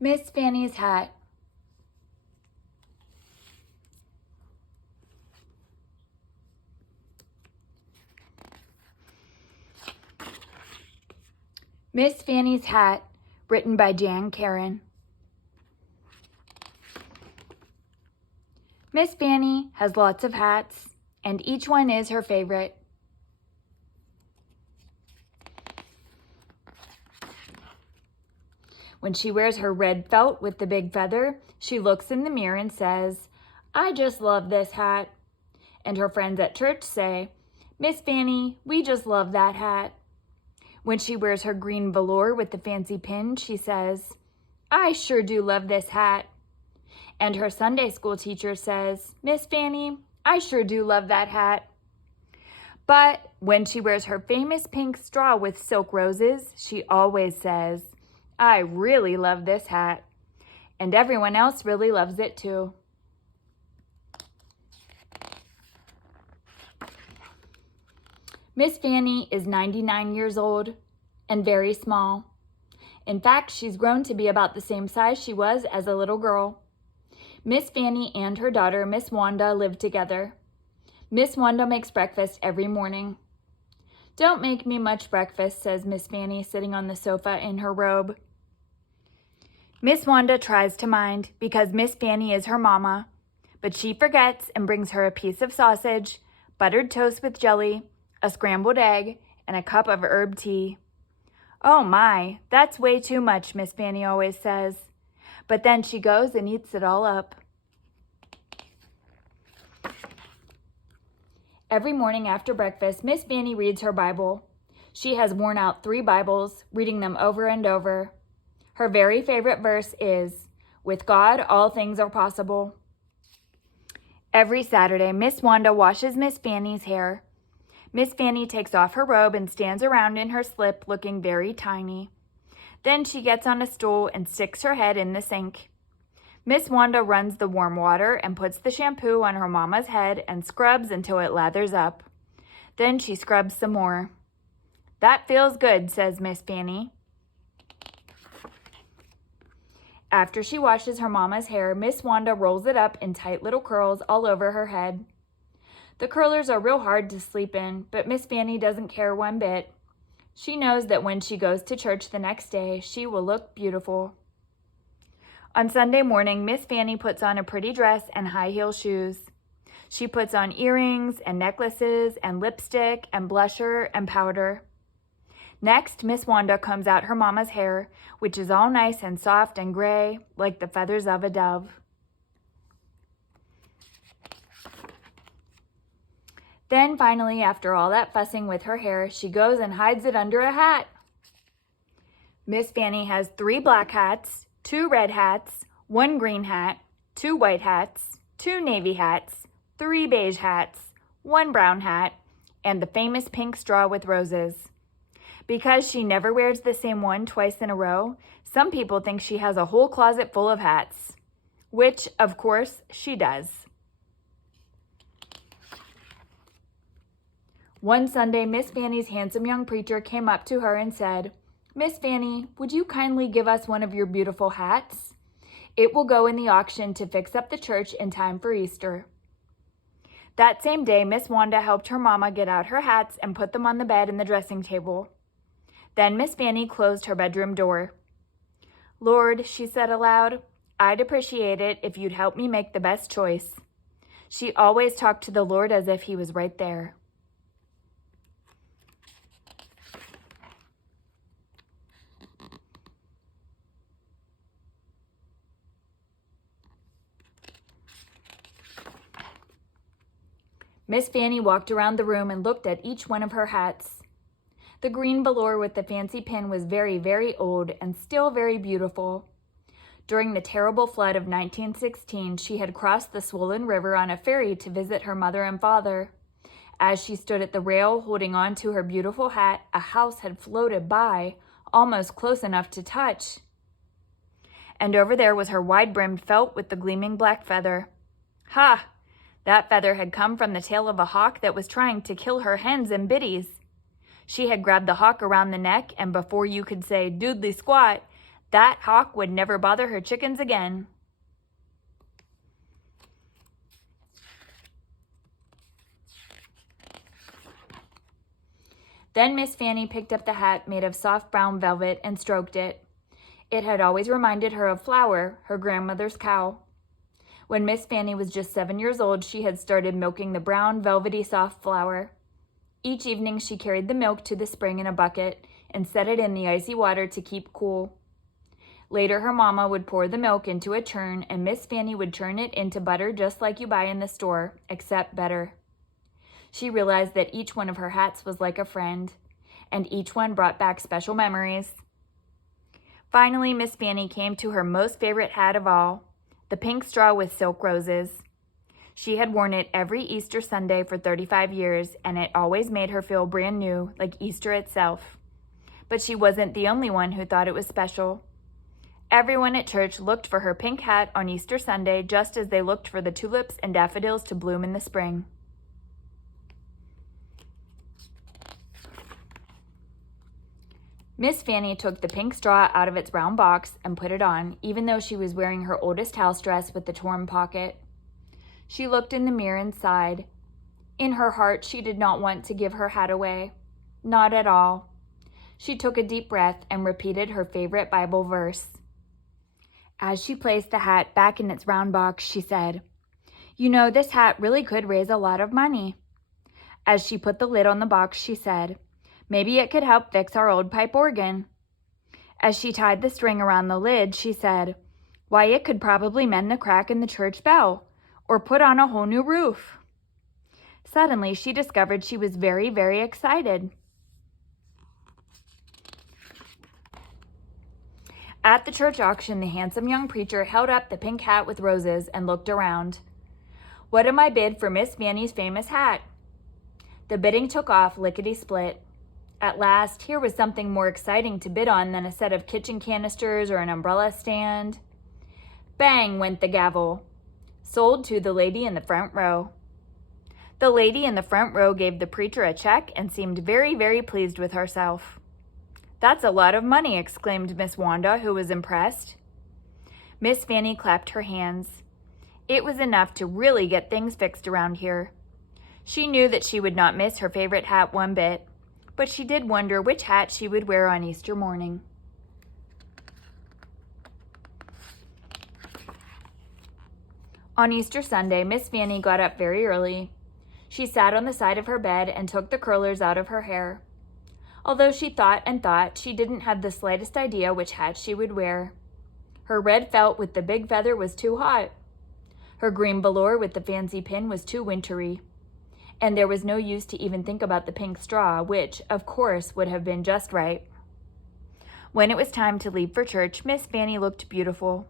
Miss Fanny's hat. Miss Fanny's Hat, written by Jan Karon. Miss Fanny has lots of hats, and each one is her favorite. When she wears her red felt with the big feather, she looks in the mirror and says, "I just love this hat." And her friends at church say, "Miss Fanny, we just love that hat." When she wears her green velour with the fancy pin, she says, "I sure do love this hat." And her Sunday school teacher says, "Miss Fanny, I sure do love that hat." But when she wears her famous pink straw with silk roses, she always says, "I really love this hat." And everyone else really loves it too. Miss Fanny is 99 years old and very small. In fact, she's grown to be about the same size she was as a little girl. Miss Fanny and her daughter, Miss Wanda, live together. Miss Wanda makes breakfast every morning. "Don't make me much breakfast," says Miss Fanny, sitting on the sofa in her robe. Miss Wanda tries to mind because Miss Fanny is her mama, but she forgets and brings her a piece of sausage, buttered toast with jelly, a scrambled egg, and a cup of herb tea. "Oh my, that's way too much," Miss Fanny always says. But then she goes and eats it all up. Every morning after breakfast, Miss Fanny reads her Bible. She has worn out 3 Bibles, reading them over and over. Her very favorite verse is, "With God, all things are possible." Every Saturday, Miss Wanda washes Miss Fanny's hair. Miss Fanny takes off her robe and stands around in her slip looking very tiny. Then she gets on a stool and sticks her head in the sink. Miss Wanda runs the warm water and puts the shampoo on her mama's head and scrubs until it lathers up. Then she scrubs some more. "That feels good," says Miss Fanny. After she washes her mama's hair, Miss Wanda rolls it up in tight little curls all over her head. The curlers are real hard to sleep in, but Miss Fanny doesn't care one bit. She knows that when she goes to church the next day, she will look beautiful. On Sunday morning, Miss Fanny puts on a pretty dress and high heel shoes. She puts on earrings and necklaces and lipstick and blusher and powder. Next, Miss Wanda combs out her mama's hair, which is all nice and soft and gray, like the feathers of a dove. Then finally, after all that fussing with her hair, she goes and hides it under a hat. Miss Fanny has 3 black hats, 2 red hats, 1 green hat, 2 white hats, 2 navy hats, 3 beige hats, 1 brown hat, and the famous pink straw with roses. Because she never wears the same one twice in a row, some people think she has a whole closet full of hats, which, of course, she does. One Sunday, Miss Fanny's handsome young preacher came up to her and said, "Miss Fanny, would you kindly give us one of your beautiful hats? It will go in the auction to fix up the church in time for Easter." That same day, Miss Wanda helped her mama get out her hats and put them on the bed and the dressing table. Then Miss Fanny closed her bedroom door. "Lord," she said aloud, "I'd appreciate it if you'd help me make the best choice." She always talked to the Lord as if he was right there. Miss Fanny walked around the room and looked at each one of her hats. The green velour with the fancy pin was very, very old and still very beautiful. During the terrible flood of 1916, she had crossed the swollen river on a ferry to visit her mother and father. As she stood at the rail holding on to her beautiful hat, a house had floated by, almost close enough to touch. And over there was her wide-brimmed felt with the gleaming black feather. Ha! That feather had come from the tail of a hawk that was trying to kill her hens and biddies. She had grabbed the hawk around the neck, and before you could say "doodly squat," That hawk would never bother her chickens again. Then Miss Fanny picked up the hat made of soft brown velvet and stroked it. It had always reminded her of Flower, her grandmother's cow. When Miss Fanny was just 7 years old, she had started milking the brown, velvety, soft Flower. Each evening she carried the milk to the spring in a bucket and set it in the icy water to keep cool. Later her mama would pour the milk into a churn and Miss Fanny would churn it into butter just like you buy in the store, except better. She realized that each one of her hats was like a friend, and each one brought back special memories. Finally, Miss Fanny came to her most favorite hat of all, the pink straw with silk roses. She had worn it every Easter Sunday for 35 years, and it always made her feel brand new, like Easter itself. But she wasn't the only one who thought it was special. Everyone at church looked for her pink hat on Easter Sunday, just as they looked for the tulips and daffodils to bloom in the spring. Miss Fanny took the pink straw out of its brown box and put it on, even though she was wearing her oldest house dress with the torn pocket. She looked in the mirror and sighed. In her heart, she did not want to give her hat away. Not at all. She took a deep breath and repeated her favorite Bible verse. As she placed the hat back in its round box, she said, "You know, this hat really could raise a lot of money." As she put the lid on the box, she said, "Maybe it could help fix our old pipe organ." As she tied the string around the lid, she said, "Why, it could probably mend the crack in the church bell, or put on a whole new roof." Suddenly, she discovered she was very, very excited. At the church auction, the handsome young preacher held up the pink hat with roses and looked around. "What am I bid for Miss Fanny's famous hat?" The bidding took off lickety-split. At last, here was something more exciting to bid on than a set of kitchen canisters or an umbrella stand. Bang went the gavel. Sold to the lady in the front row. The lady in the front row gave the preacher a check and seemed very, very pleased with herself. "That's a lot of money," exclaimed Miss Wanda, who was impressed. Miss Fanny clapped her hands. It was enough to really get things fixed around here. She knew that she would not miss her favorite hat one bit, but she did wonder which hat she would wear on Easter morning. On Easter Sunday, Miss Fanny got up very early. She sat on the side of her bed and took the curlers out of her hair. Although she thought and thought, she didn't have the slightest idea which hat she would wear. Her red felt with the big feather was too hot. Her green velour with the fancy pin was too wintry. And there was no use to even think about the pink straw, which, of course, would have been just right. When it was time to leave for church, Miss Fanny looked beautiful.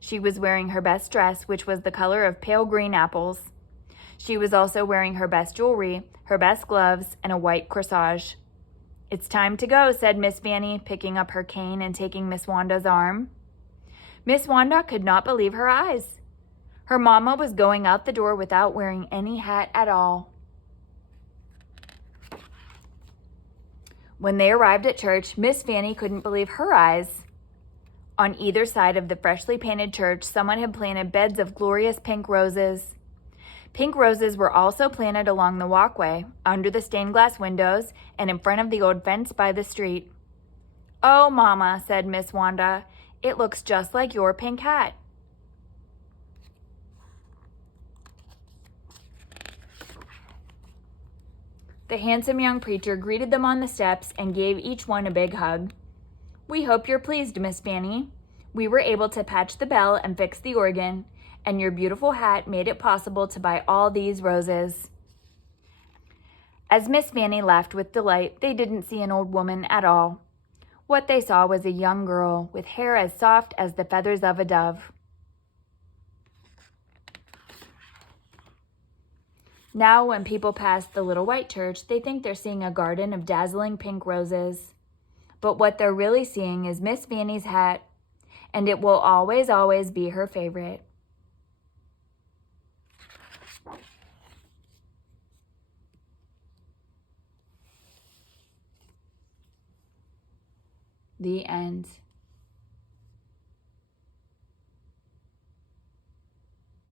She was wearing her best dress, which was the color of pale green apples. She was also wearing her best jewelry, her best gloves, and a white corsage. "It's time to go," said Miss Fanny, picking up her cane and taking Miss Wanda's arm. Miss Wanda could not believe her eyes. Her mama was going out the door without wearing any hat at all. When they arrived at church, Miss Fanny couldn't believe her eyes. On either side of the freshly painted church, someone had planted beds of glorious pink roses. Pink roses were also planted along the walkway, under the stained glass windows, and in front of the old fence by the street. "Oh, Mama," said Miss Wanda, "it looks just like your pink hat." The handsome young preacher greeted them on the steps and gave each one a big hug. "We hope you're pleased, Miss Fanny. We were able to patch the bell and fix the organ, and your beautiful hat made it possible to buy all these roses." As Miss Fanny laughed with delight, they didn't see an old woman at all. What they saw was a young girl with hair as soft as the feathers of a dove. Now, when people pass the little white church, they think they're seeing a garden of dazzling pink roses. But what they're really seeing is Miss Fanny's hat, and it will always, always be her favorite. The end.